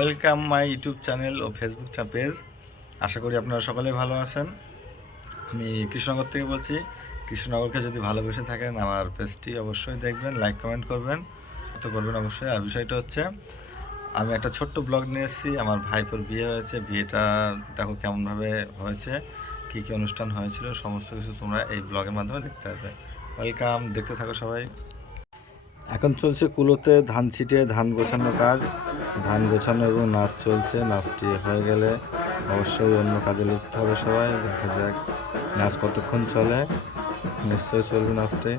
Welcome my YouTube channel ও Facebook page. আশা করি আপনারা সকলেই ভালো আছেন। আমি কৃষ্ণনগর থেকে বলছি। কৃষ্ণনগরকে যদি ভালোবেসে থাকেন আমার পেজটি অবশ্যই দেখবেন, লাইক কমেন্ট করবেন, তো করবেন অবশ্যই। আর বিষয়টা হচ্ছে আমি একটা ছোট্ট ব্লগ নিয়ে এসেছি। আমার ভাইপোর বিয়ে হয়েছে, বিয়েটা দেখো কেমনভাবে হয়েছে, কী কী অনুষ্ঠান হয়েছিল, সমস্ত কিছু তোমরা এই ব্লগের মাধ্যমে দেখতে পারবে। ওয়েলকাম, দেখতে থাকো সবাই। এখন চলছে কুলোতে ধান ছিটিয়ে ধান গোছানোর কাজ। ধান গোছানো এবং নাচ চলছে। নাচটি হয়ে গেলে অবশ্যই অন্য কাজে লিখতে হবে সবাই। দেখা যাক নাচ কতক্ষণ চলে। নিশ্চয়ই চলবে নাচটি।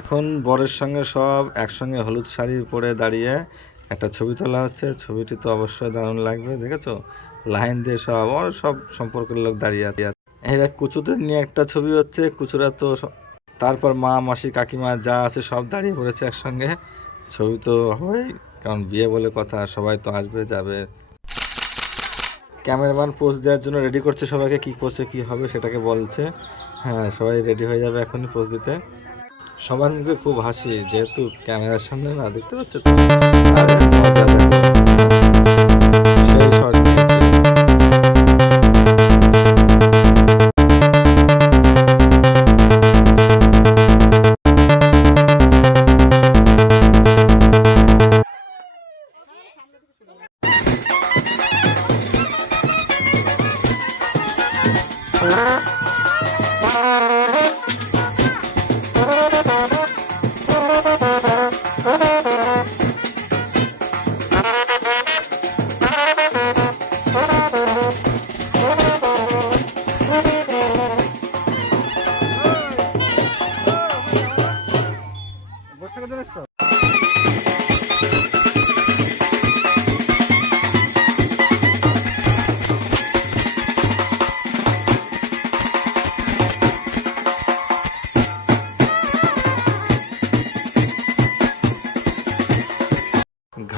এখন বরের সঙ্গে সব একসঙ্গে হলুদ শাড়ি পরে দাঁড়িয়ে একটা ছবি তোলা হচ্ছে। ছবিটি তো অবশ্যই দারুণ লাগবে, দেখেছো? লাইন দিয়ে সব সম্পর্কের লোক দাঁড়িয়ে আছে। এইবার কুচুদের নিয়ে একটা ছবি হচ্ছে। কুচুরা তো তারপর মা, মাসি, কাকিমা যা আছে সব দাঁড়িয়ে পড়েছে একসঙ্গে। ছবি তো হবেই, কারণ বিয়ে বলে কথা, সবাই তো আসবে যাবে। ক্যামেরাম্যান পোজ দেওয়ার জন্য রেডি করছে সবাইকে, কী পোজে কী হবে সেটাকে বলছে। হ্যাঁ, সবাই রেডি হয়ে যাবে এখনই পোজ দিতে। সবার মুখে খুব হাসি, যেহেতু ক্যামেরার সামনে না, দেখতে পাচ্ছে তো। আর মজা দেখো, সেই শট নিয়েছে।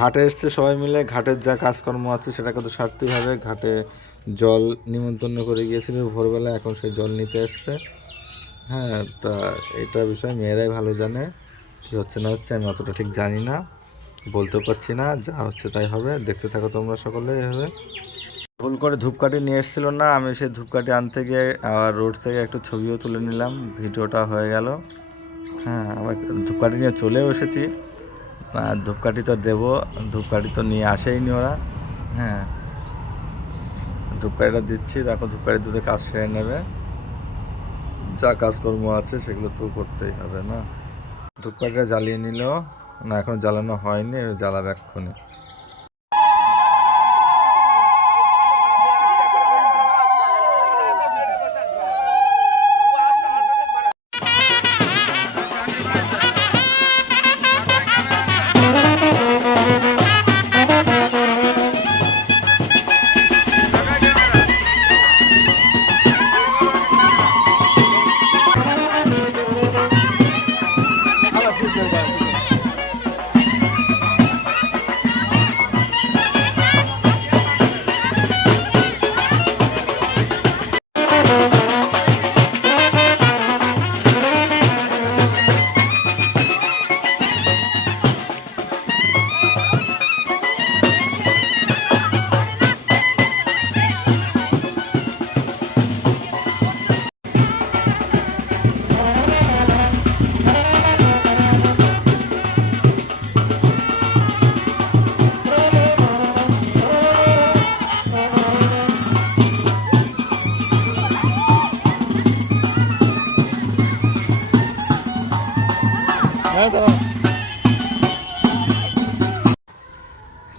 ঘাটে এসছে সবাই মিলে। ঘাটের যা কাজকর্ম আছে সেটাকে তো সারতেই হবে। ঘাটে জল নিমন্ত্রণ করে গিয়েছিল ভোরবেলা, এখন সেই জল নিতে এসছে। হ্যাঁ, তা এটা বিষয় মেয়েরাই ভালো জানে, কী হচ্ছে না হচ্ছে। আমি অতটা ঠিক জানি না, বলতেও পারছি না। যা হচ্ছে তাই হবে, দেখতে থাকো তোমরা সকলে। এভাবে ভুল করে ধূপকাঠি নিয়ে এসেছিল না, আমি সেই ধূপকাঠি আনতে গিয়ে আবার রোড থেকে একটু ছবিও তুলে নিলাম, ভিডিওটা হয়ে গেল। হ্যাঁ, আবার ধূপকাঠি নিয়ে চলেও এসেছি। ধূপকাঠি তো দেবো, ধূপকাঠি তো নিয়ে আসেইনি ওরা। হ্যাঁ, ধূপকাঠিটা দিচ্ছি, দেখো ধূপকাঠি দুটো কাজ সেরে নেবে। যা কাজকর্ম আছে সেগুলো তো করতেই হবে না। ধূপকাঠিটা জ্বালিয়ে নিল না, এখন জ্বালানো হয়নি, জ্বালাবে এক্ষুনি।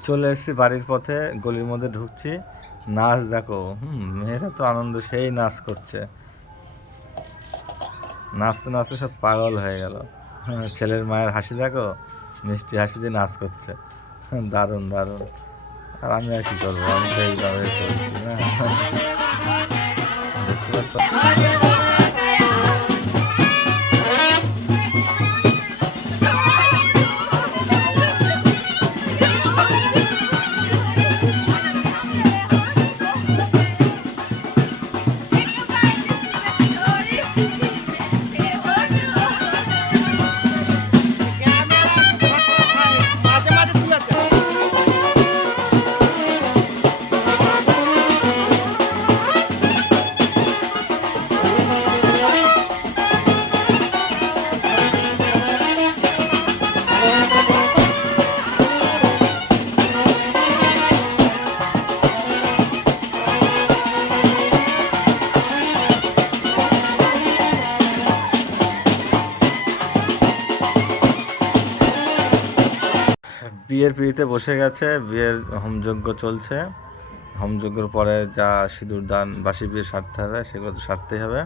চলে এসেছি বাড়ির পথে, গলির মধ্যে ঢুকছি, নাচ দেখো। মেয়েরা তো আনন্দ, সেই নাচ করছে, নাচতে নাচতে সব পাগল হয়ে গেল। ছেলের মায়ের হাসি দেখো, মিষ্টি হাসি দিয়ে নাচ করছে, দারুণ দারুণ। আর আমি আর কি করবো, আমি তো এইভাবে চলছি না, দেখতে পাচ্ছ। বিয়ের পিড়িতে বসে গেছে, বিয়ের হোমযজ্ঞ চলছে। হোমযজ্ঞের পরে যা সিঁদুর দান বাসি বিয়ে সারতে হবে, সেগুলো তো সারতেই হবে।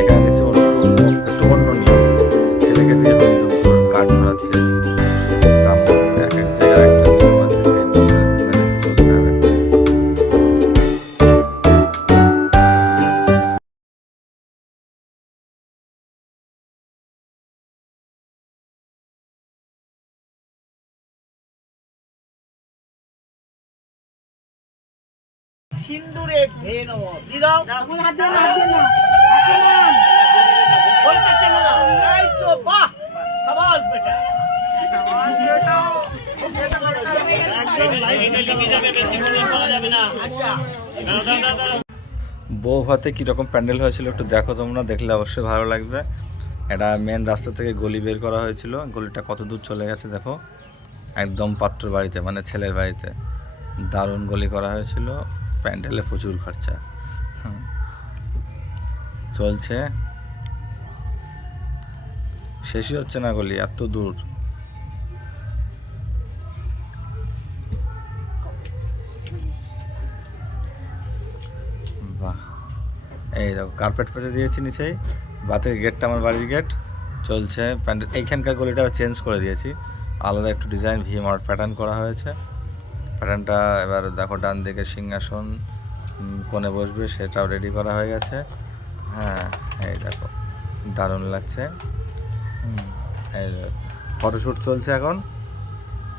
এখানে দেখছি একটু অন্য নিয়ম, ছেলেকে দিয়ে হোমযজ্ঞর কাঠ ধরাচ্ছে। এক এক জায়গায় একটা নিয়ম আছে, সেই নিয়ম মেনে চলতে হবে। সিন্দুরে ভেয়ে নেবো, দি দাও। হাত দিয়ে না, ওইটা টেনে দাও। এই তো, বাহ, সাবাস বেটা। বউ ভাতে কীরকম প্যান্ডেল হয়েছিল একটু দেখো তোমরা, দেখলে অবশ্যই ভালো লাগবে। এটা মেন রাস্তা থেকে গলি বের করা হয়েছিল, গলিটা কত দূর চলে গেছে দেখো, একদম পাত্র বাড়িতে, মানে ছেলের বাড়িতে। দারুণ গলি করা হয়েছিল, প্যান্ডেলে প্রচুর খরচা। চলছে, শেষই হচ্ছে না গলি, এত দূর। বাহ, এই দেখো কার্পেট পেতে দিয়েছি নিচেই, বাতের গেটটা আমার বাড়ির গেট। চলছে প্যান্ডেল, এইখানকার গলিটা চেঞ্জ করে দিয়েছি, আলাদা একটু ডিজাইন ভি মার্ট প্যাটার্ন করা হয়েছে। প্যাটার্নটা এবার দেখো, ডান দিকে সিংহাসন, কোণে বসবে সেটাও রেডি করা হয়ে গেছে। হ্যাঁ, এই দেখো দারুণ লাগছে। এই ফটোশ্যুট চলছে এখন।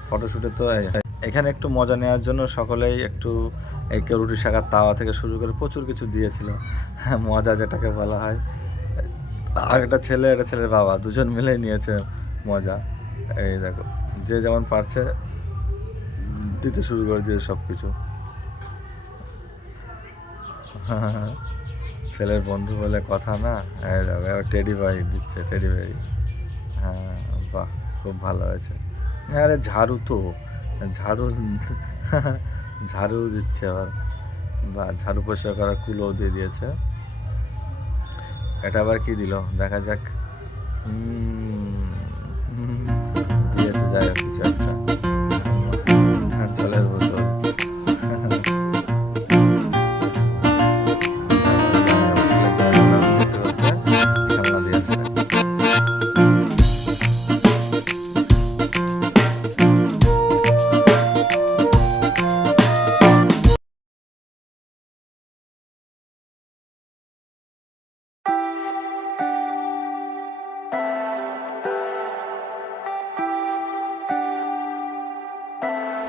ফটোশ্যুটে তো এখানে একটু মজা নেওয়ার জন্য সকলেই একটু এই কেউ রুটি শাকার তাওয়া থেকে শুরু করে প্রচুর কিছু দিয়েছিল। হ্যাঁ, মজা যেটাকে বলা হয়। আর একটা ছেলে, একটা ছেলের বাবা, দুজন মিলেই নিয়েছে মজা। এই দেখো, যে যেমন পারছে দিতে শুরু করে দিয়েছে সব কিছু। ছেলের বন্ধু বলে কথা না, টেডি বাই দিচ্ছে, টেডি বাই। হ্যাঁ, বাহ, খুব ভালো হয়েছে। আরে ঝাড়ু তো, ঝাড়ু ঝাড়ু দিচ্ছে আবার, বা ঝাড়ু পরিষ্কার করার কুলোও দিয়ে দিয়েছে। এটা আবার কি দিল দেখা যাক। দিয়েছে, যাই হোক কিছু একটা, জলের বোতল। খেলনা দিয়েছে।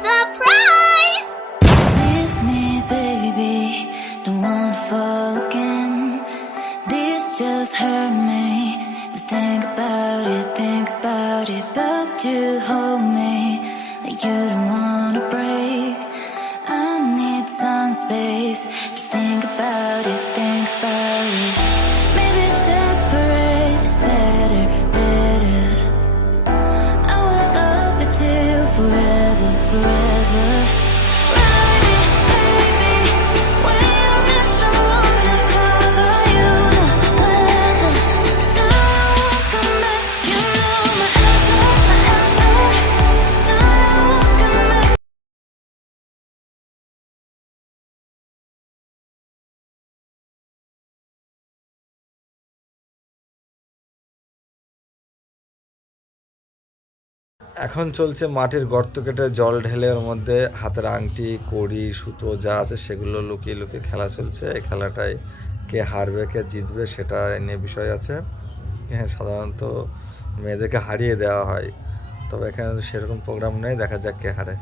Surprise! Leave me, baby, don't wanna fall again. This just hurt me. Just think about it, but you hold me like you don't wanna break. I need some space. Just think about it, Maybe separate is better. I will love you till forever. Now এখন চলছে মাটির গর্ত কেটে জল ঢেলে ওর মধ্যে হাতের আংটি কড়ি সুতো যা আছে সেগুলো লুকিয়ে লুকিয়ে খেলা চলছে। এই খেলাটায় কে হারবে কে জিতবে সেটা নিয়ে বিষয় আছে। হ্যাঁ, সাধারণত মেয়েদেরকে হারিয়ে দেওয়া হয়, তবে এখানে সেরকম প্রোগ্রাম নেই, দেখা যাক কে হারে।